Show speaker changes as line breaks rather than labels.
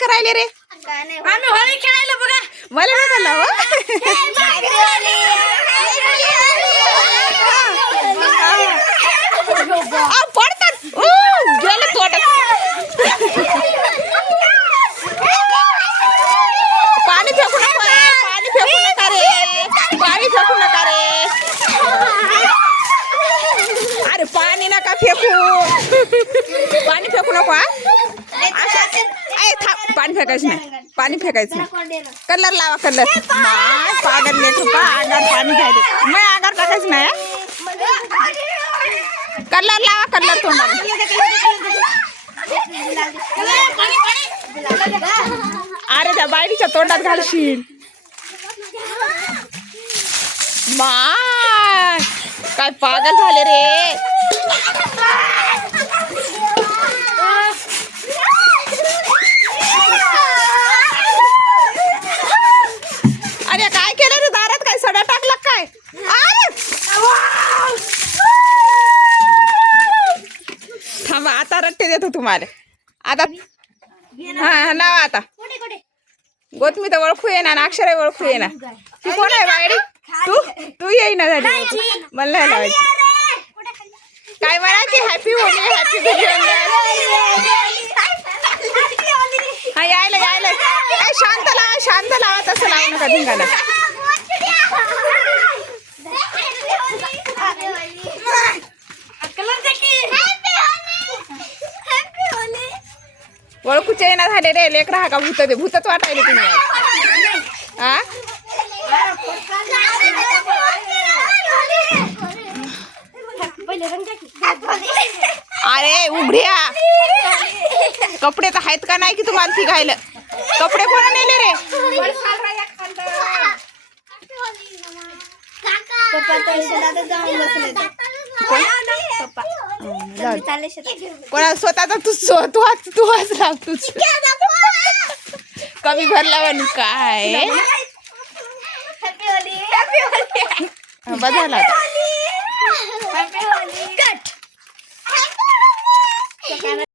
करायले रे?
आम्ही होळी खेळायला बघा.
मला नाही झालं हो? पडतात. गेलं पाणी फेकू नका पाणी फेकू नका रे. पाणी फेकू नका रे. अरे पाणी नका फेकू. पाणी फेकू नको हा? फेकायचं नाही. पाणी फेकायचं नाही. कलर लावा कलर. नाही पागल अंगावर पाणी नाही टाकायचं नाही कलर लावा कलर तोंडाला अरे त्या बायडीच्या तोंडात घालशील. माय काय पागल झाले रे अरे काय केलं रे दारात काय सडा टाकला काय अरे थांबा आता रट्टे देतो तुम्हाला. आता हा लावा आता. गोतमी तर ओळखू ये ना आणि अक्षर ओळखू ये ना ती कोण आहे बागडी तू? तू येई ना झाली. मला नाही लावायची. काय म्हणायची? हॅपी होली हॅपी हा यायला यायला. शांत लावा शांत लावा तसं लावू नका धिंगाणा. ओळखूचे ना झाले रे लेकरा हा का भूत ते भूतच वाटायले तुम्ही. हा अरे उघड्या कपडे तर आहेत का नाही की तुम्हाला ती घायला कपडे कोणा नेले रे? कोणा स्वतःचा तू स्व- तू हाच तू हाच लाव तूच कमी भरला म्हणून काय? बदला
Happy Holi! Cut!